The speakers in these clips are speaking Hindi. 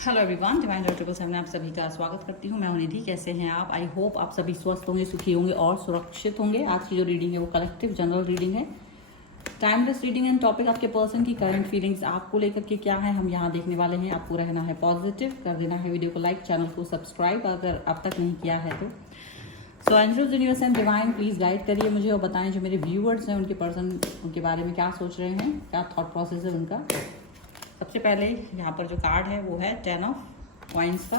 Hello everyone, divine triple seven में आप सभी का स्वागत करती हूँ। मैं हूं निधि। कैसे हैं आप? आई होप आप सभी स्वस्थ होंगे, सुखी होंगे और सुरक्षित होंगे। आज की जो रीडिंग है वो कलेक्टिव जनरल रीडिंग है, टाइमलेस रीडिंग एंड टॉपिक आपके पर्सन की करंट फीलिंग्स आपको लेकर के क्या है हम यहाँ देखने वाले हैं। आपको रहना है पॉजिटिव, कर देना है वीडियो को लाइक, चैनल को सब्सक्राइब अगर अब तक नहीं किया है तो। So angels, universe and divine please guide करिए मुझे और बताएं जो मेरे व्यूअर्स हैं उनके पर्सन उनके बारे में क्या सोच रहे हैं, क्या थॉट प्रोसेस है उनका। सबसे पहले यहाँ पर जो कार्ड है वो है 10 ऑफ कॉइन्स का।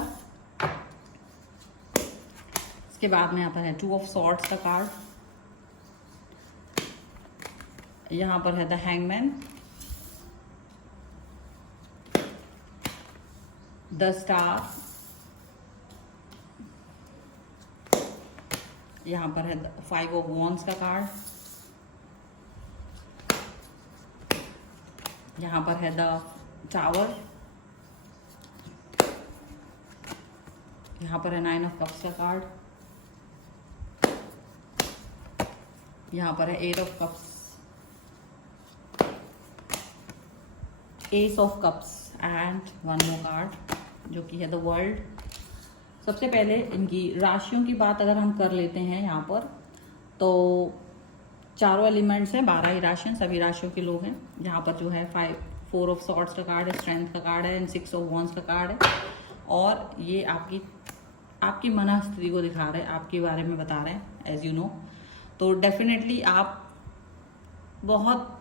इसके बाद में आता है 2 ऑफ सॉर्ड्स का कार्ड। यहाँ पर है द हैंगमैन, द स्टार, यहाँ पर है 5 ऑफ वॉन्ड्स का कार्ड। यहाँ पर है द टावर, यहाँ पर है 9 ऑफ कप्स का कार्ड। यहाँ पर है 8 of cups, S of cups and 1 more card जो कि है द वर्ल्ड। सबसे पहले इनकी राशियों की बात अगर हम कर लेते हैं यहाँ पर, तो चारों एलिमेंट्स हैं, 12 ही राशियाँ, सभी राशियों के लोग हैं। यहाँ पर जो है 4 ऑफ सॉर्ड्स का कार्ड है, स्ट्रेंथ का कार्ड है एंड 6 ऑफ वॉन्ड्स का कार्ड है। और ये आपकी मनस्थिति को दिखा रहे हैं, आपके बारे में बता रहे हैं एज यू नो। तो डेफिनेटली आप बहुत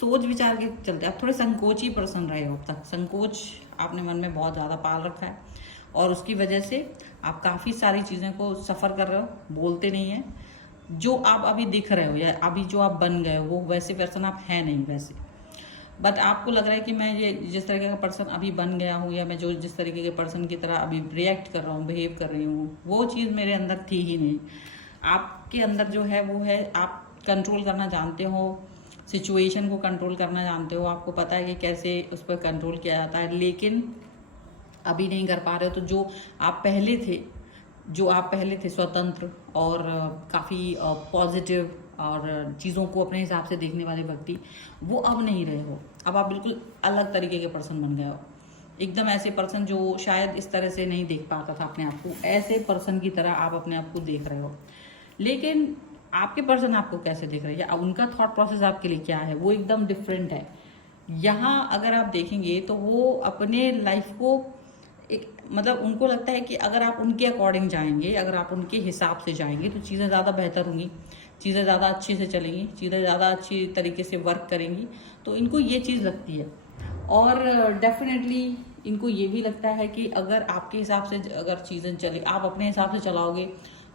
सोच विचार के चलते, आप थोड़े संकोची पर्सन रहे हो अब तक। संकोच आपने मन में बहुत ज़्यादा पाल रखा है और उसकी वजह से आप काफ़ी सारी चीज़ें को सफ़र कर रहे हो, बोलते नहीं हैं। जो आप अभी दिख रहे हो या अभी जो आप बन गए हो वो वैसे पर्सन आप हैं नहीं वैसे, बट आपको लग रहा है कि मैं ये जिस तरीके का पर्सन अभी बन गया हूँ या मैं जो जिस तरीके के पर्सन की तरह अभी रिएक्ट कर रहा हूँ, बिहेव कर रही हूँ, वो चीज़ मेरे अंदर थी ही नहीं। आपके अंदर जो है वो है, आप कंट्रोल करना जानते हो, सिचुएशन को कंट्रोल करना जानते हो, आपको पता है कि कैसे उस पर कंट्रोल किया जाता है, लेकिन अभी नहीं कर पा रहे हो। तो जो आप पहले थे स्वतंत्र और काफ़ी पॉजिटिव और चीज़ों को अपने हिसाब से देखने वाले व्यक्ति, वो अब नहीं रहे हो। अब आप बिल्कुल अलग तरीके के पर्सन बन गए हो, एकदम ऐसे पर्सन जो शायद इस तरह से नहीं देख पाता था अपने आप को, ऐसे पर्सन की तरह आप अपने आप को देख रहे हो। लेकिन आपके पर्सन आपको कैसे देख रहे हैं या उनका थॉट प्रोसेस आपके लिए क्या है, वो एकदम डिफरेंट है। यहाँ अगर आप देखेंगे तो वो अपने लाइफ को एक मतलब उनको लगता है कि अगर आप उनके अकॉर्डिंग जाएंगे, अगर आप उनके हिसाब से जाएंगे तो चीज़ें ज़्यादा बेहतर होंगी, चीज़ें ज़्यादा अच्छे से चलेंगी, चीज़ें ज़्यादा अच्छी तरीके से वर्क करेंगी। तो इनको ये चीज़ लगती है और डेफिनेटली इनको ये भी लगता है कि अगर आपके हिसाब से अगर चीज़ें चले, आप अपने हिसाब से चलाओगे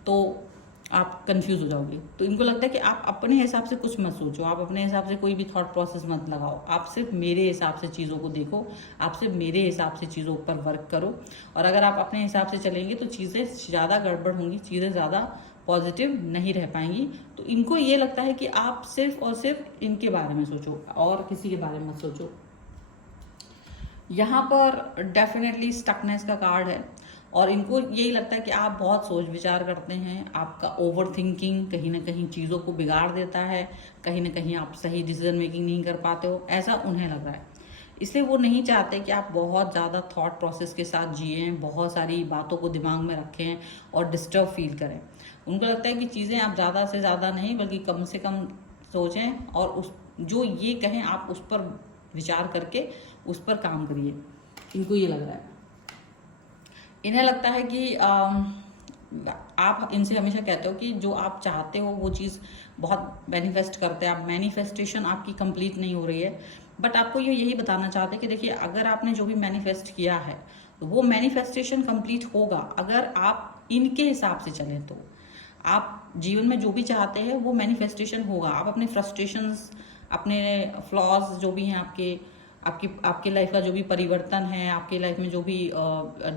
तो आप कंफ्यूज हो जाओगे। तो इनको लगता है कि आप अपने हिसाब से कुछ मत सोचो, आप अपने हिसाब से कोई भी थॉट प्रोसेस मत लगाओ, आप सिर्फ मेरे हिसाब से चीज़ों को देखो, आप सिर्फ मेरे हिसाब से चीज़ों पर वर्क करो। और अगर आप अपने हिसाब से चलेंगे तो चीज़ें ज़्यादा गड़बड़ होंगी, चीज़ें ज़्यादा पॉजिटिव नहीं रह पाएंगी। तो इनको ये लगता है कि आप सिर्फ और सिर्फ इनके बारे में सोचो और किसी के बारे में मत सोचो। यहाँ पर डेफिनेटली स्टकनेस का कार्ड है और इनको यही लगता है कि आप बहुत सोच विचार करते हैं, आपका ओवर थिंकिंग कहीं ना कहीं चीज़ों को बिगाड़ देता है, कहीं ना कहीं आप सही डिसीजन मेकिंग नहीं कर पाते हो, ऐसा उन्हें लग रहा है। इसलिए वो नहीं चाहते कि आप बहुत ज़्यादा थॉट प्रोसेस के साथ जिए, बहुत सारी बातों को दिमाग में रखें और डिस्टर्ब फील करें। उनको लगता है कि चीज़ें आप ज़्यादा से ज़्यादा नहीं बल्कि कम से कम सोचें और उस जो ये कहें आप उस पर विचार करके उस पर काम करिए। इनको ये लग रहा है, इन्हें लगता है कि आप इनसे हमेशा कहते हो कि जो आप चाहते हो वो चीज़ बहुत मैनिफेस्ट करते हैं आप, मैनिफेस्टेशन आपकी कंप्लीट नहीं हो रही है। बट आपको ये यही बताना चाहते हैं कि देखिए, अगर आपने जो भी मैनिफेस्ट किया है तो वो मैनिफेस्टेशन कंप्लीट होगा अगर आप इनके हिसाब से चलें। तो आप जीवन में जो भी चाहते हैं वो मैनिफेस्टेशन होगा। आप अपने फ्रस्ट्रेशंस, अपने फ्लॉज जो भी हैं आपकी लाइफ का जो भी परिवर्तन है, आपकी लाइफ में जो भी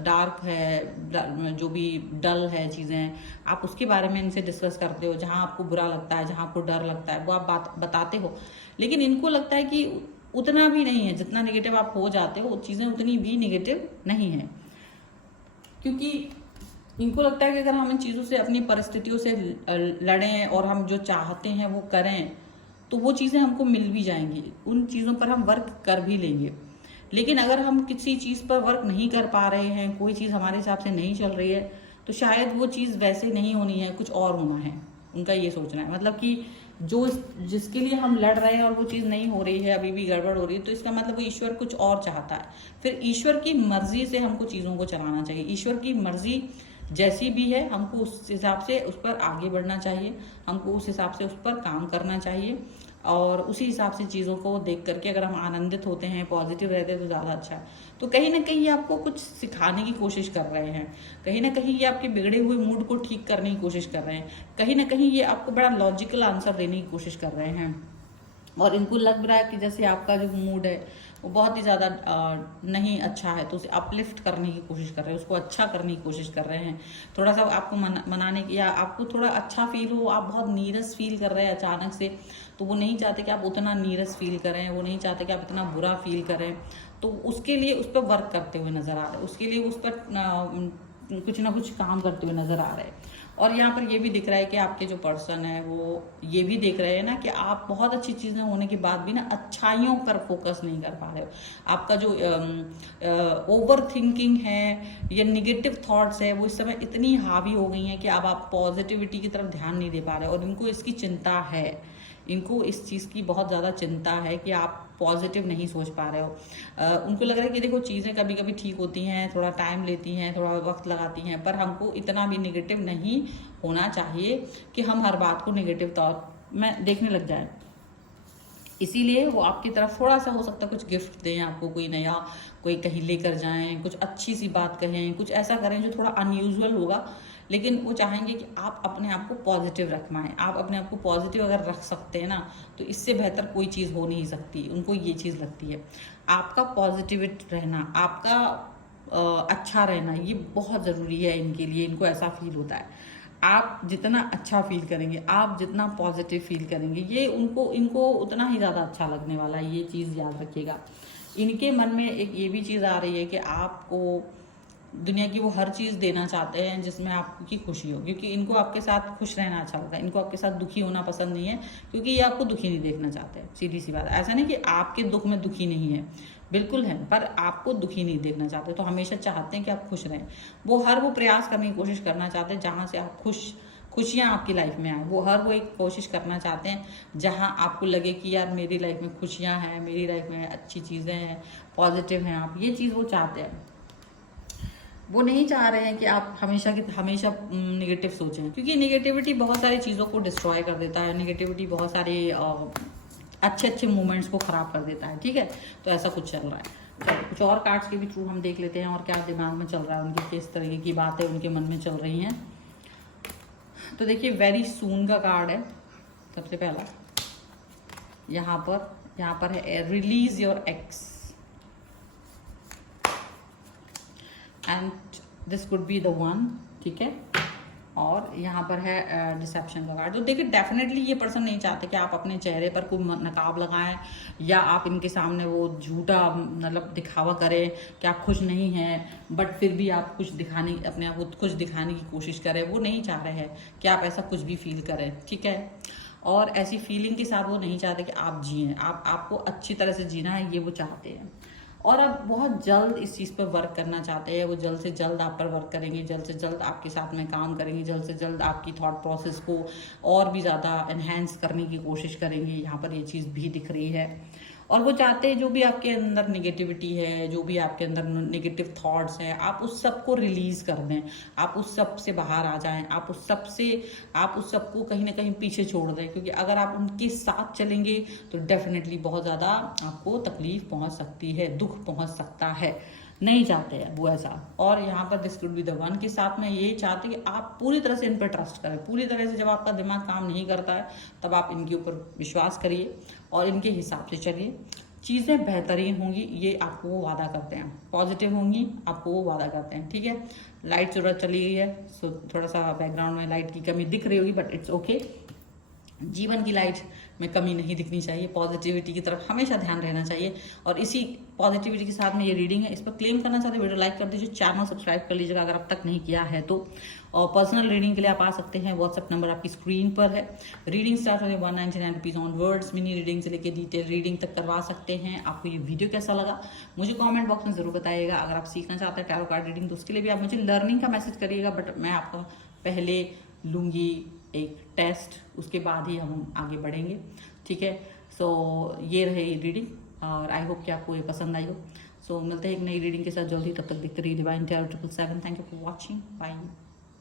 डार्क है, जो भी डल है चीज़ें, आप उसके बारे में इनसे डिस्कस करते हो। जहाँ आपको बुरा लगता है, जहाँ आपको डर लगता है, वो आप बात बताते हो। लेकिन इनको लगता है कि उतना भी नहीं है, जितना नेगेटिव आप हो जाते हो चीज़ें उतनी भी नेगेटिव नहीं है। क्योंकि इनको लगता है कि अगर हम इन चीज़ों से, अपनी परिस्थितियों से लड़ें और हम जो चाहते हैं वो करें तो वो चीज़ें हमको मिल भी जाएंगी, उन चीज़ों पर हम वर्क कर भी लेंगे। लेकिन अगर हम किसी चीज़ पर वर्क नहीं कर पा रहे हैं, कोई चीज़ हमारे हिसाब से नहीं चल रही है, तो शायद वो चीज़ वैसे नहीं होनी है, कुछ और होना है। उनका ये सोचना है, मतलब कि जो जिसके लिए हम लड़ रहे हैं और वो चीज़ नहीं हो रही है, अभी भी गड़बड़ हो रही है, तो इसका मतलब वो ईश्वर कुछ और चाहता है। फिर ईश्वर की मर्जी से हमको चीज़ों को चलाना चाहिए। ईश्वर की मर्जी जैसी भी है, हमको उस हिसाब से उस पर आगे बढ़ना चाहिए, हमको उस हिसाब से उस पर काम करना चाहिए, और उसी हिसाब से चीज़ों को देख करके अगर हम आनंदित होते हैं, पॉजिटिव रहते हैं, तो ज़्यादा अच्छा है। तो कहीं ना कहीं ये आपको कुछ सिखाने की कोशिश कर रहे हैं, कहीं ना कहीं ये आपके बिगड़े हुए मूड को ठीक करने की कोशिश कर रहे हैं, कहीं ना कहीं ये आपको बड़ा लॉजिकल आंसर देने की कोशिश कर रहे हैं। और इनको लग रहा है कि जैसे आपका जो मूड है वो बहुत ही ज़्यादा नहीं अच्छा है, तो उसे अपलिफ्ट करने की कोशिश कर रहे हैं, उसको अच्छा करने की कोशिश कर रहे हैं, थोड़ा सा आपको मनाने की, या आपको थोड़ा अच्छा फील हो, आप बहुत नीरस फील कर रहे हैं अचानक से, तो वो नहीं चाहते कि आप उतना नीरस फील करें, वो नहीं चाहते कि आप इतना बुरा फील करें, तो उसके लिए उस पर वर्क करते हुए नज़र आ रहे हैं, उसके लिए उस पर कुछ ना कुछ काम करते हुए नज़र आ रहे हैं। और यहाँ पर ये भी दिख रहा है कि आपके जो पर्सन है वो ये भी देख रहे हैं ना कि आप बहुत अच्छी चीज़ें होने के बाद भी ना अच्छाइयों पर फोकस नहीं कर पा रहे हो। आपका जो ओवर थिंकिंग है या निगेटिव थॉट्स है वो इस समय इतनी हावी हो गई हैं कि अब आप पॉजिटिविटी की तरफ ध्यान नहीं दे पा रहे हो, और इनको इसकी चिंता है, इनको इस चीज़ की बहुत ज़्यादा चिंता है कि आप पॉजिटिव नहीं सोच पा रहे हो। उनको लग रहा है कि देखो चीज़ें कभी कभी ठीक होती हैं, थोड़ा टाइम लेती हैं, थोड़ा वक्त लगाती हैं, पर हमको इतना भी निगेटिव नहीं होना चाहिए कि हम हर बात को निगेटिव तौर में देखने लग जाएं। इसीलिए वो आपकी तरफ थोड़ा सा हो सकता है कुछ गिफ्ट दें आपको, कोई नया, कोई कहीं लेकर जाएं, कुछ अच्छी सी बात कहें, कुछ ऐसा करें जो थोड़ा अनयूजुअल होगा, लेकिन वो चाहेंगे कि आप अपने आप को पॉजिटिव रख पाएँ। आप अपने आप को पॉजिटिव अगर रख सकते हैं ना, तो इससे बेहतर कोई चीज़ हो नहीं सकती। उनको ये चीज़ लगती है, आपका पॉजिटिविटी रहना, आपका अच्छा रहना, ये बहुत ज़रूरी है इनके लिए। इनको ऐसा फील होता है, आप जितना अच्छा फील करेंगे, आप जितना पॉजिटिव फील करेंगे, ये इनको उतना ही ज़्यादा अच्छा लगने वाला है। ये चीज़ याद रखिएगा। इनके मन में एक ये भी चीज़ आ रही है कि आपको दुनिया की वो हर चीज़ देना चाहते हैं जिसमें आपकी खुशी हो, क्योंकि इनको आपके साथ खुश रहना अच्छा लगता है। इनको आपके साथ दुखी होना पसंद नहीं है, क्योंकि ये आपको दुखी नहीं देखना चाहते। सीधी सी बात है, ऐसा नहीं कि आपके दुख में दुखी नहीं है, बिल्कुल है, पर आपको दुखी नहीं देखना चाहते। तो हमेशा चाहते हैं कि आप खुश रहें। वो प्रयास करने की कोशिश करना चाहते हैं जहाँ से आप खुशियाँ आपकी लाइफ में आए। वो एक कोशिश करना चाहते हैं जहाँ आपको लगे कि यार मेरी लाइफ में खुशियाँ हैं, मेरी लाइफ में अच्छी चीज़ें हैं, पॉजिटिव हैं आप। ये चीज़ वो चाहते हैं। वो नहीं चाह रहे हैं कि आप हमेशा निगेटिव सोचें, क्योंकि निगेटिविटी बहुत सारी चीज़ों को डिस्ट्रॉय कर देता है। निगेटिविटी बहुत सारे अच्छे अच्छे मोमेंट्स को ख़राब कर देता है। ठीक है, तो ऐसा कुछ चल रहा है। चलो कुछ और कार्ड्स के भी थ्रू हम देख लेते हैं और क्या दिमाग में चल रहा है उनकी, किस तरीके की बातें उनके मन में चल रही हैं। तो देखिए, वेरी सून का कार्ड है सबसे पहला। यहाँ पर है release your x, and this could be the one. ठीक है, और यहाँ पर है डिसेप्शन का कार्ड। तो देखिए, डेफिनेटली ये पर्सन नहीं चाहते कि आप अपने चेहरे पर कोई नकाब लगाएं, या आप इनके सामने वो झूठा मतलब दिखावा करें कि आप खुश नहीं हैं, बट फिर भी आप अपने आप को खुश दिखाने की कोशिश करें। वो नहीं चाह रहे हैं कि आप ऐसा कुछ भी फील करें। ठीक है, और ऐसी फीलिंग के साथ वो नहीं चाहते कि आप जिएं। आपको अच्छी तरह से जीना है, ये वो चाहते हैं। और अब बहुत जल्द इस चीज़ पर वर्क करना चाहते हैं। वो जल्द से जल्द आप पर वर्क करेंगे, जल्द से जल्द आपके साथ में काम करेंगे, जल्द से जल्द आपकी थॉट प्रोसेस को और भी ज़्यादा एनहेंस करने की कोशिश करेंगे। यहाँ पर ये चीज़ भी दिख रही है। और वो चाहते हैं जो भी आपके अंदर नेगेटिविटी है, जो भी आपके अंदर नेगेटिव थॉट्स हैं, आप उस सब को रिलीज कर दें, आप उस सब से बाहर आ जाएं, आप उस सब को कहीं ना कहीं पीछे छोड़ दें। क्योंकि अगर आप उनके साथ चलेंगे तो डेफिनेटली बहुत ज़्यादा आपको तकलीफ पहुंच सकती है, दुख पहुंच सकता है। नहीं चाहते हैं वो ऐसा। और यहाँ पर this could be the one के साथ में ये चाहते कि आप पूरी तरह से इन पर ट्रस्ट करें। पूरी तरह से जब आपका दिमाग काम नहीं करता है तब आप इनके ऊपर विश्वास करिए और इनके हिसाब से चलिए। चीज़ें बेहतरीन होंगी, ये आपको वो वादा करते हैं। पॉजिटिव होंगी, आपको वो वादा करते हैं। ठीक है, लाइट जरूरत चली गई है, सो थोड़ा सा बैकग्राउंड में लाइट की कमी दिख रही होगी, बट इट्स ओके। जीवन की लाइट में कमी नहीं दिखनी चाहिए, पॉजिटिविटी की तरफ हमेशा ध्यान रहना चाहिए। और इसी पॉजिटिविटी के साथ में ये रीडिंग है, इस पर क्लेम करना चाहते हैं वीडियो लाइक कर दीजिए, चैनल सब्सक्राइब कर लीजिएगा अगर अब तक नहीं किया है तो। और पर्सनल रीडिंग के लिए आप आ सकते हैं, व्हाट्सएप नंबर आपकी स्क्रीन पर है। रीडिंग स्टार्ट होने 199 rupees on words, mini reading से लेकर डिटेल रीडिंग तक करवा सकते हैं। आपको ये वीडियो कैसा लगा मुझे कॉमेंट बॉक्स में जरूर बताइएगा। अगर आप सीखना चाहते हैं टैरो कार्ड रीडिंग तो उसके लिए भी आप मुझे लर्निंग का मैसेज करिएगा, बट मैं आपका पहले लूँगी एक टेस्ट, उसके बाद ही हम आगे बढ़ेंगे, ठीक है। सो ये रहे रीडिंग और आई होप कि आपको ये पसंद आई हो। सो मिलते हैं एक नई रीडिंग के साथ जल्दी, तब तक देखते रहिए divine tarot 777। Thank you for watching, bye.